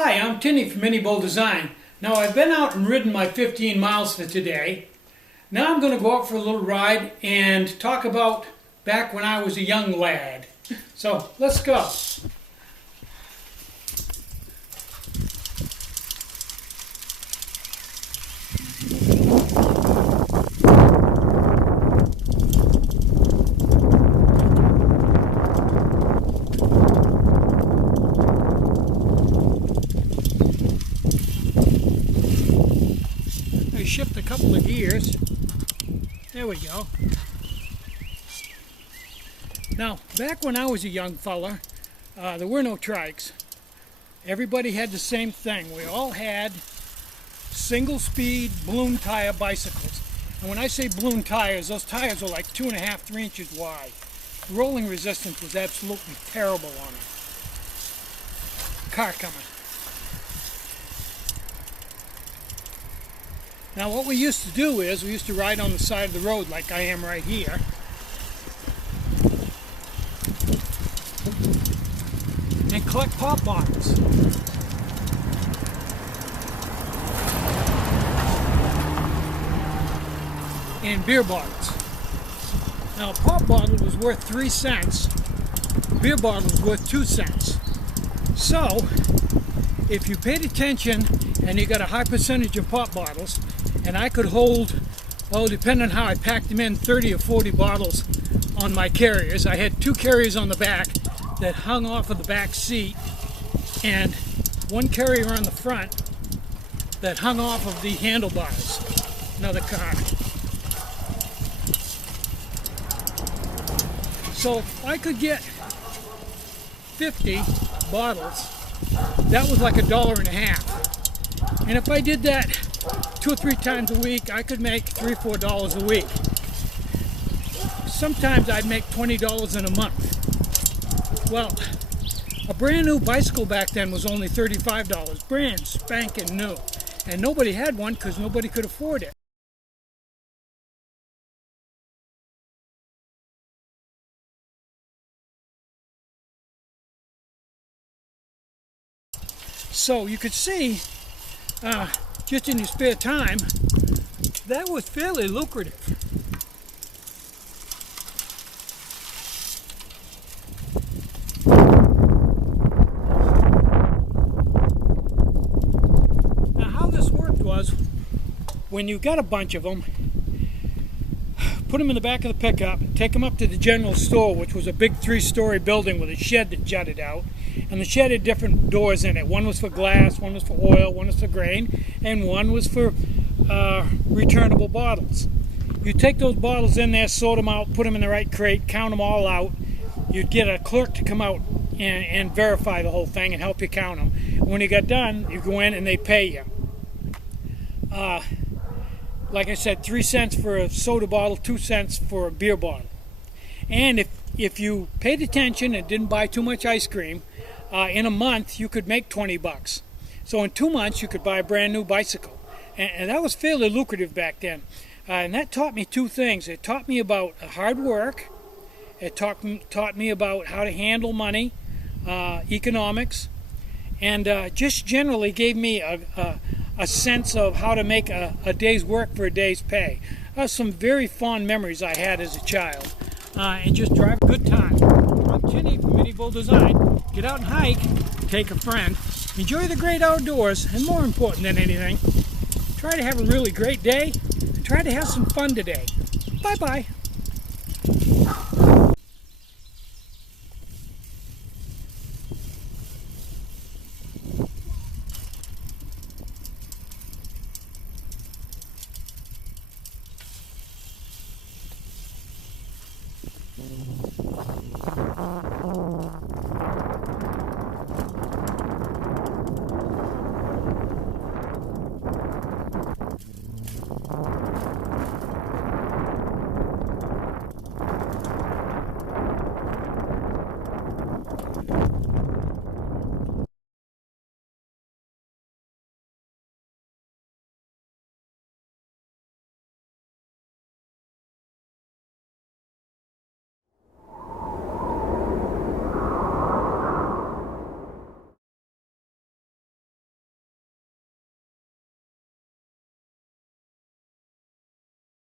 Hi, I'm Tinny from Mini Bull Design. Now I've been out and ridden my 15 miles for today. Now I'm going to go out for a little ride and talk about back when I was a young lad. So let's go. Shift a couple of gears. There we go. Now, back when I was a young fella, there were no trikes. Everybody had the same thing. We all had single-speed balloon tire bicycles. And when I say balloon tires, those tires were like 2.5, 3 inches wide. The rolling resistance was absolutely terrible on them. Car coming. Now what we used to do is, we used to ride on the side of the road like I am right here. And collect pop bottles. And beer bottles. Now a pop bottle was worth 3 cents. A beer bottle was worth 2 cents. So, if you paid attention and you got a high percentage of pop bottles, and I could hold, well, depending on how I packed them in, 30 or 40 bottles on my carriers. I had 2 carriers on the back that hung off of the back seat, and 1 carrier on the front that hung off of the handlebars. Another car. So if I could get 50 bottles, that was like $1.50. And if I did that 2 or 3 times a week, I could make $3 or $4 a week. Sometimes I'd make $20 in a month. Well, a brand new bicycle back then was only $35, brand spanking new. And nobody had one because nobody could afford it. So you could see, just in your spare time, that was fairly lucrative. Now how this worked was, when you got a bunch of them, put them in the back of the pickup, take them up to the general store, which was a big 3-story building with a shed that jutted out. And the shed had different doors in it. One was for glass, one was for oil, one was for grain, and one was for returnable bottles. You'd take those bottles in there, sort them out, put them in the right crate, count them all out. You'd get a clerk to come out and verify the whole thing and help you count them. When you got done, you go in and they pay you. Like I said, 3 cents for a soda bottle, 2 cents for a beer bottle. And if you paid attention and didn't buy too much ice cream, in a month you could make 20 bucks. So in 2 months you could buy a brand new bicycle. And that was fairly lucrative back then. And that taught me 2 things. It taught me about hard work. It taught me about how to handle money, economics, and just generally gave me a sense of how to make a day's work for a day's pay. Some very fond memories I had as a child. And just drive a good time. I'm Tinny from Mini Bull Design. Get out and hike, take a friend, enjoy the great outdoors, and more important than anything, try to have a really great day, and try to have some fun today. Bye-bye.